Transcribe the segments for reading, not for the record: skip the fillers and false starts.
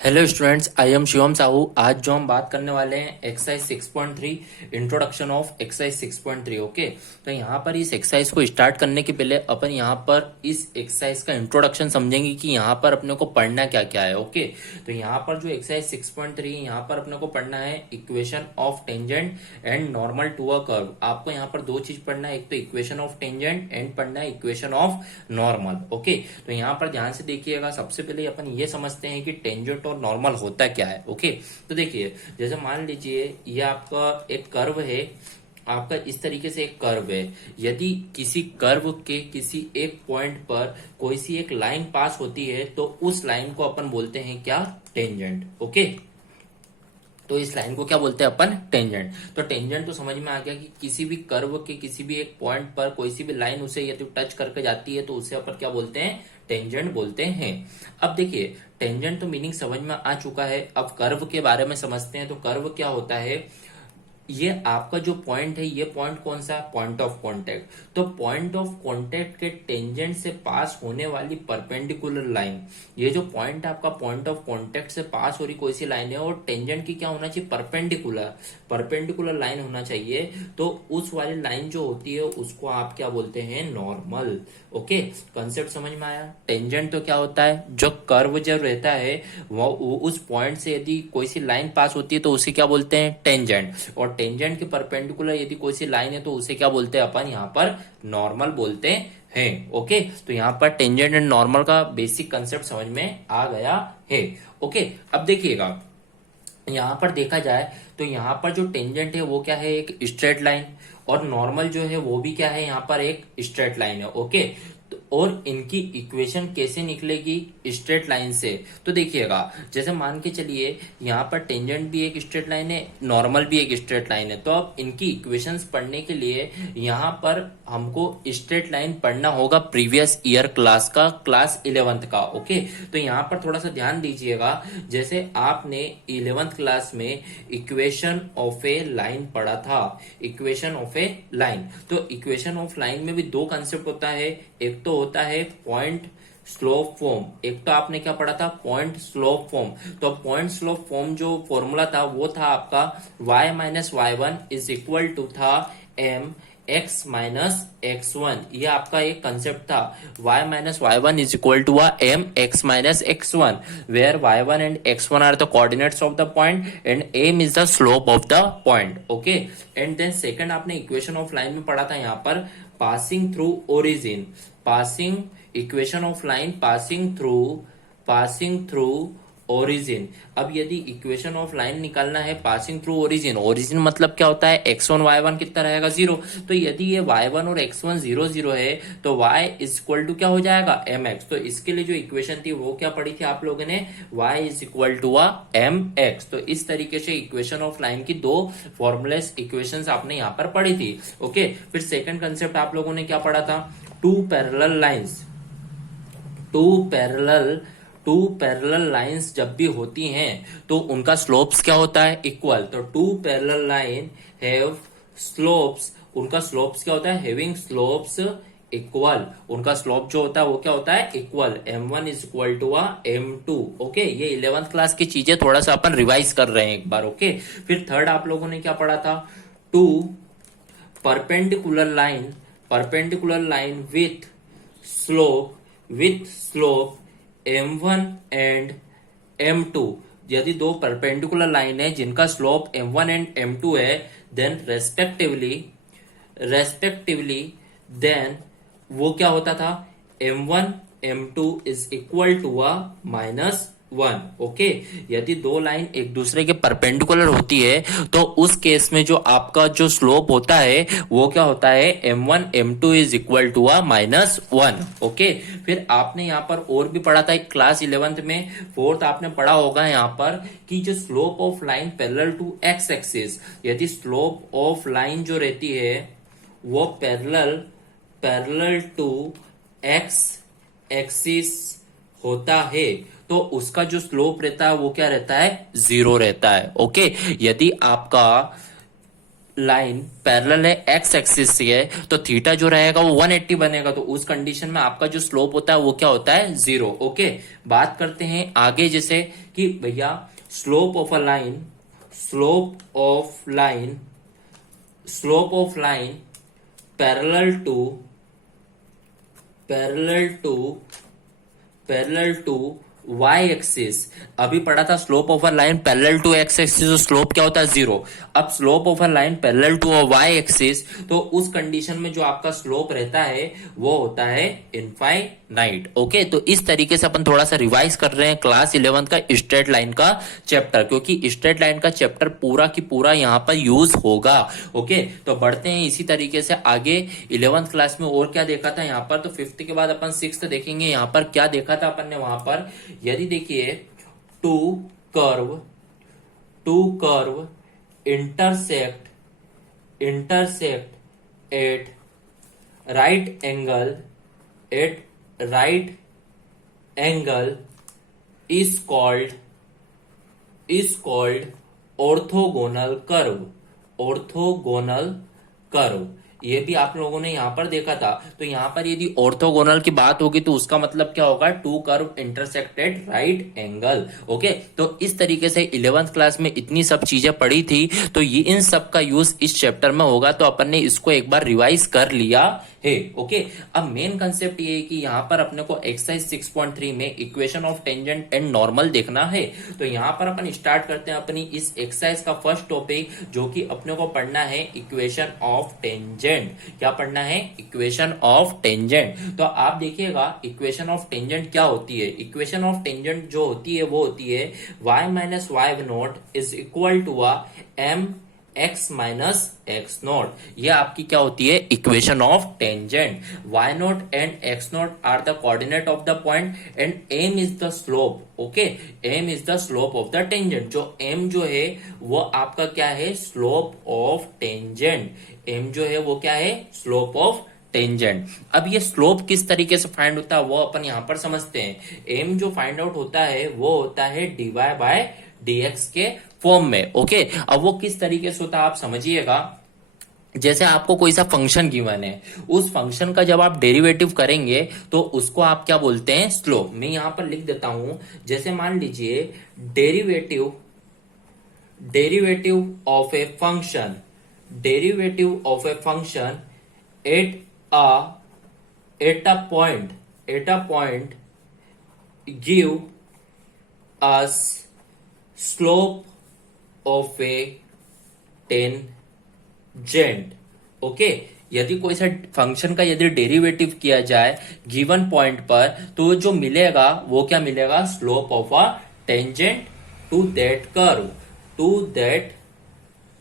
Hello students, I am Shivam Sahu. आज जो हम बात करने वाले हैं exercise 6.3 introduction of exercise 6.3। Okay, तो यहाँ पर इस एक्सरसाइज को स्टार्ट करने के पहले अपन यहाँ पर इस एक्सरसाइज का इंट्रोडक्शन समझेंगे कि यहाँ पर अपने को पढ़ना क्या क्या है। ओके, तो यहाँ पर जो एक्सरसाइज 6.3 है, यहाँ पर अपने को पढ़ना है equation of tangent and normal to a curve. आपको यहाँ पर दो चीज पढ़ना है, एक तो इक्वेशन ऑफ टेंजेंट एंड पढ़ना है इक्वेशन ऑफ नॉर्मल। ओके, तो यहाँ पर ध्यान से देखिएगा। सबसे पहले अपन ये समझते हैं कि टेंजेंट और नॉर्मल होता क्या है। ओके, तो देखिए, जैसे मान लीजिए ये आपका एक कर्व है, आपका इस तरीके से एक कर्व है। यदि किसी कर्व के किसी एक पॉइंट पर कोई सी एक लाइन पास होती है तो उस लाइन को अपन बोलते हैं क्या? टेंजेंट। ओके, तो इस लाइन को क्या बोलते हैं अपन? टेंजेंट। तो टेंजेंट तो समझ में आ गया कि किसी भी कर्व के किसी भी एक पॉइंट पर कोई सी भी लाइन उसे यदि टच करके जाती है तो उसे अपन क्या बोलते हैं? टेंजेंट बोलते हैं। अब देखिए, टेंजेंट तो मीनिंग समझ में आ चुका है। अब कर्व के बारे में समझते हैं। तो कर्व क्या होता है? ये आपका जो पॉइंट है, ये पॉइंट कौन सा? Point of contact. तो पॉइंट ऑफ कांटेक्ट के टेंजेंट से पास होने वाली परपेंडिकुलर लाइन, ये जो पॉइंट आपका पॉइंट ऑफ कांटेक्ट से पास हो रही कोई सी लाइन है और टेंजेंट की क्या होना चाहिए? परपेंडिकुलर। परपेंडिकुलर लाइन होना चाहिए। तो उस वाली लाइन जो होती है उसको आप क्या बोलते हैं? नॉर्मल। ओके, कंसेप्ट समझ में आया? टेंजेंट तो क्या होता है? जो कर्व जब रहता है वो उस पॉइंट से यदि कोई सी लाइन पास होती है तो उसे क्या बोलते हैं? टेंजेंट। और टेंजेंट के परपेंडिकुलर यदि कोई सी लाइन है तो उसे क्या बोलते हैं अपन? यहाँ पर नॉर्मल बोलते हैं। ओके, तो यहाँ पर टेंजेंट एंड नॉर्मल का बेसिक कंसेप्ट समझ में आ गया है। ओके, अब देखिएगा, यहाँ पर देखा जाए तो यहाँ पर जो टेंजेंट है वो क्या है? एक स्ट्रेट लाइन। और नॉर्मल जो है वो भी क्या है? यहाँ पर एक स्ट्रेट लाइन है। ओके, तो और इनकी इक्वेशन कैसे निकलेगी? स्ट्रेट लाइन से। तो देखिएगा, जैसे मान के चलिए यहाँ पर टेंजेंट भी एक स्ट्रेट लाइन है, नॉर्मल भी एक स्ट्रेट लाइन है। तो अब इनकी इक्वेशंस पढ़ने के लिए यहाँ पर हमको स्ट्रेट लाइन पढ़ना होगा प्रीवियस ईयर क्लास का, क्लास 11th का। ओके, तो यहाँ पर थोड़ा सा ध्यान दीजिएगा। जैसे आपने 11th क्लास में इक्वेशन ऑफ ए लाइन पढ़ा था, इक्वेशन ऑफ ए लाइन। तो इक्वेशन ऑफ लाइन में भी दो कंसेप्ट होता है। एक तो होता है पॉइंट स्लोप फॉर्म, एक तो आपने क्या पढ़ा था? Point slope form. तो पॉइंट स्लोप फॉर्म जो फॉर्मूला था वो था आपका y minus y one is equal to था m x minus x one. ये आपका एक कंसेप्ट था। y minus y one is equal to m x minus x one, where y one and x one are the coordinates of the point and m is the slope of the point. Okay, and then second आपने equation of line में पढ़ा था यहाँ पर passing through origin, passing equation of line passing through origin. अब यदि equation of line निकालना है पासिंग थ्रू ओरिजिन, ओरिजिन मतलब क्या होता है? x1 y1 कितना रहेगा? 0। तो यदि ये y1 और x1 0 0 है तो y इज इक्वल टू क्या हो जाएगा? mx। तो इसके लिए जो इक्वेशन थी वो क्या पढ़ी थी आप लोगों ने? y is equal to mx। तो इस तरीके से इक्वेशन ऑफ लाइन की दो फॉर्मुलेस इक्वेशन आपने यहाँ पर पढ़ी थी। ओके, फिर सेकेंड कंसेप्ट आप लोगों ने क्या पढ़ा था? Two parallel lines. Two parallel lines जब भी होती हैं तो उनका स्लोप्स क्या होता है? इक्वल। तो two parallel line have slopes, उनका स्लोप्स क्या होता है? Having slopes equal. उनका स्लोप जो होता है वो क्या होता है? Equal. m1 is equal to m2। Okay, ये 11th क्लास की चीजें थोड़ा सा अपन रिवाइज कर रहे हैं एक बार। ओके, फिर थर्ड आप लोगों ने क्या पढ़ा था? Two perpendicular line with slope m1 and m2। यदि दो परपेंडिकुलर लाइन है जिनका स्लोप m1 एंड m2 है, देन रेस्पेक्टिवली देन वो क्या होता था? m1 m2 is equal to minus one. Okay, यदि दो लाइन एक दूसरे के परपेंडिकुलर होती है तो उस केस में जो आपका जो स्लोप होता है वो क्या होता है? m1 m2 is equal to minus one. Okay, फिर आपने यहाँ पर और भी पढ़ा था क्लास 11th में, फोर्थ आपने पढ़ा होगा यहाँ पर कि जो slope of line parallel to x axis, यदि स्लोप ऑफ लाइन जो रहती है वो पैरेलल टू एक्स एक्सिस होता है तो उसका जो स्लोप रहता है वो क्या रहता है? 0 रहता है। ओके, यदि आपका लाइन पैरेलल है एक्स एक्सिस से है तो थीटा जो रहेगा वो 180 बनेगा, तो उस कंडीशन में आपका जो स्लोप होता है वो क्या होता है, 0। ओके, बात करते हैं आगे, जैसे कि भैया slope of a line, slope of line, slope of line parallel to parallel to parallel to y axis. अभी पढ़ा था slope of a line parallel to x axis, तो स्लोप क्या होता है, 0। अब slope of a line parallel to a y axis, तो उस कंडीशन में जो आपका स्लोप रहता है वो होता है इनफाइनाइट। ओके, तो इस तरीके से अपन थोड़ा सा रिवाइज कर रहे हैं क्लास 11 का स्ट्रेट लाइन का चैप्टर, क्योंकि स्ट्रेट लाइन का चैप्टर पूरा की पूरा यहाँ पर यूज होगा। ओके, तो बढ़ते हैं इसी तरीके से आगे। 11th क्लास में और क्या देखा था यहाँ पर, तो 5th के बाद अपन 6th देखेंगे। यहाँ पर क्या देखा था अपन ने, वहां पर यदि देखिए two curve intersect at right angle is called orthogonal curve. ये भी आप लोगों ने यहां पर देखा था। तो यहां पर यदि ऑर्थोगोनल की बात होगी तो उसका मतलब क्या होगा, two curve intersected right angle. Okay, तो इस तरीके से 11th क्लास में इतनी सब चीजें पढ़ी थी, तो ये इन सब का यूज इस चैप्टर में होगा, तो अपन ने इसको एक बार रिवाइज कर लिया है। ओके, अब मेन कंसेप्ट ये है कि यहाँ पर अपने को एक्सरसाइज 6.3 में equation of tangent and normal देखना है। तो यहाँ पर अपन स्टार्ट करते हैं अपनी इस एक्सरसाइज का फर्स्ट टॉपिक, जो कि अपने को पढ़ना है इक्वेशन ऑफ टेंजेंट। क्या पढ़ना है, इक्वेशन ऑफ टेंजेंट। तो आप देखिएगा इक्वेशन ऑफ टेंजेंट क्या होती है। इक्वेशन ऑफ टेंजेंट जो होती है वो होती है y minus y not is equal to m x minus x not. ये आपकी क्या होती है, equation of tangent. y not and x not are the coordinate of the point and m is the slope. Okay, m is the slope of the tangent. जो m जो है वो आपका क्या है, स्लोप ऑफ टेंजेंट। m जो है वो क्या है, स्लोप ऑफ टेंजेंट। अब ये स्लोप किस तरीके से फाइंड होता है वो अपन यहां पर समझते हैं। m जो फाइंड आउट होता है वो होता है dy बाय dx के फॉर्म में। ओके, अब वो किस तरीके से होता है आप समझिएगा। जैसे आपको कोई सा फंक्शन गिवन है, उस फंक्शन का जब आप डेरिवेटिव करेंगे तो उसको आप क्या बोलते हैं, स्लोप। मैं यहां पर लिख देता हूं, जैसे मान लीजिए derivative of a function at a point give us slope of A tangent. Okay, यदि कोई सा फंक्शन का यदि डेरिवेटिव किया जाए गिवन पॉइंट पर, तो जो मिलेगा वो क्या मिलेगा, slope of a tangent to that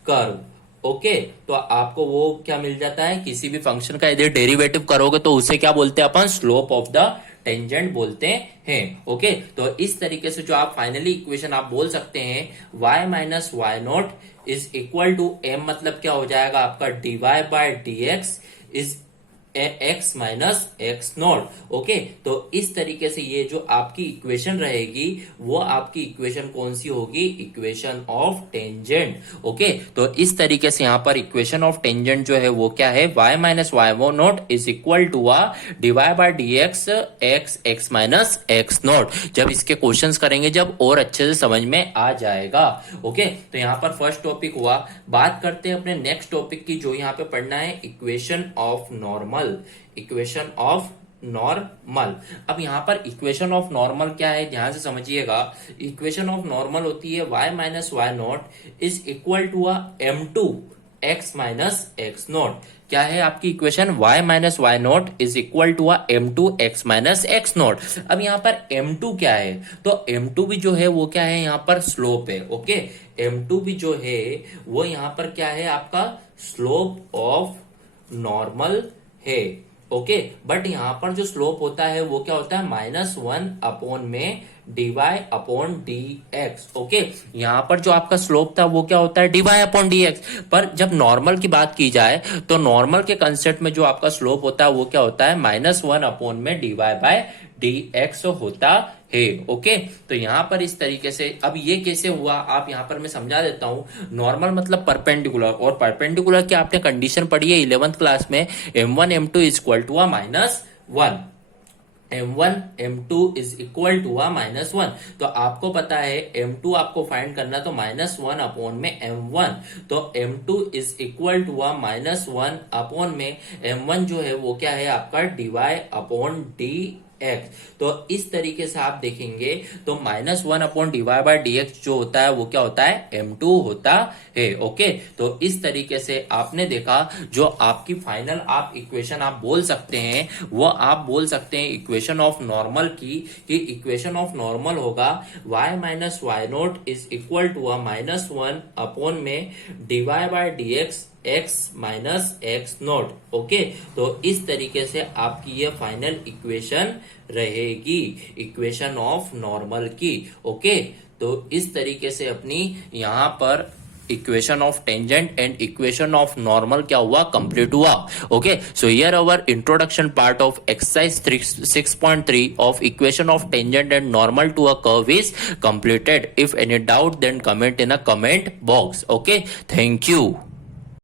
curve. Okay, तो आपको वो क्या मिल जाता है, किसी भी फंक्शन का यदि डेरिवेटिव करोगे तो उसे क्या बोलते हैं अपन, स्लोप ऑफ द टेंजेंट बोलते हैं। ओके, तो इस तरीके से जो आप फाइनली इक्वेशन आप बोल सकते हैं, y minus y not is equal to m, मतलब क्या हो जाएगा आपका dy by dx is x minus x not. Okay, तो इस तरीके से ये जो आपकी इक्वेशन रहेगी वो आपकी इक्वेशन कौन सी होगी, इक्वेशन ऑफ टेंजेंट। ओके, तो इस तरीके से यहाँ पर इक्वेशन ऑफ टेंजेंट जो है वो क्या है, y माइनस वाई वो not is equal to dy by dx x minus x not. जब इसके क्वेश्चंस करेंगे जब और अच्छे से समझ में आ जाएगा। ओके, तो यहाँ पर फर्स्ट टॉपिक हुआ। बात करते हैं अपने नेक्स्ट टॉपिक की, जो यहाँ पे पढ़ना है equation of normal. Equation of normal. अब यहां पर इक्वेशन ऑफ नॉर्मल क्या है, ध्यान से समझिएगा। इक्वेशन ऑफ नॉर्मल होती है y minus y not is equal to m2 x minus x not. क्या है आपकी equation, y minus y not is equal to m2 x minus x not. अब यहाँ पर m2 क्या है, तो m2 भी जो है वो क्या है, यहाँ पर स्लोप है। ओके, m2 भी जो है वो यहाँ पर क्या है, आपका स्लोप ऑफ नॉर्मल है। ओके, बट यहां पर जो स्लोप होता है वो क्या होता है, -1 अपॉन में dy अपॉन dx। ओके, यहां पर जो आपका स्लोप था वो क्या होता है, dy अपॉन dx। पर जब नॉर्मल की बात की जाए तो नॉर्मल के कंसेप्ट में जो आपका स्लोप होता है वो क्या होता है, -1 अपॉन में dy बाय dx होता है। ओके, तो यहां पर इस तरीके से, अब ये कैसे हुआ आप यहां पर मैं समझा देता हूं। नॉर्मल मतलब परपेंडिकुलर, और परपेंडिकुलर की आपने कंडीशन पढ़ी है 11th क्लास में, m1 m2 is equal to a -1, m1 m2 is equal to a -1। तो आपको पता है m2 आपको फाइंड करना, तो -1 अपॉन में m1, तो m2 is equal to a -1 upon में m1 जो है वो क्या है आपका dy अपॉन dx। तो इस तरीके से आप देखेंगे तो -1 अपॉन dy/dx जो होता है वो क्या होता है m2 होता है। ओके, तो इस तरीके से आपने देखा जो आपकी फाइनल आप इक्वेशन आप बोल सकते हैं, वो आप बोल सकते हैं इक्वेशन ऑफ नॉर्मल की, कि इक्वेशन ऑफ नॉर्मल होगा y minus y not is equal to a -1 upon में dy/dx x minus x not. Okay, तो इस तरीके से आपकी ये फाइनल इक्वेशन रहेगी, इक्वेशन ऑफ नॉर्मल की। ओके, तो इस तरीके से अपनी यहां पर equation of tangent and equation of normal क्या हुआ, कंप्लीट हुआ। Okay, so here our introduction part of exercise 6.3 of equation of tangent and normal to a curve is completed. If any doubt then comment in a comment box. Okay, thank you.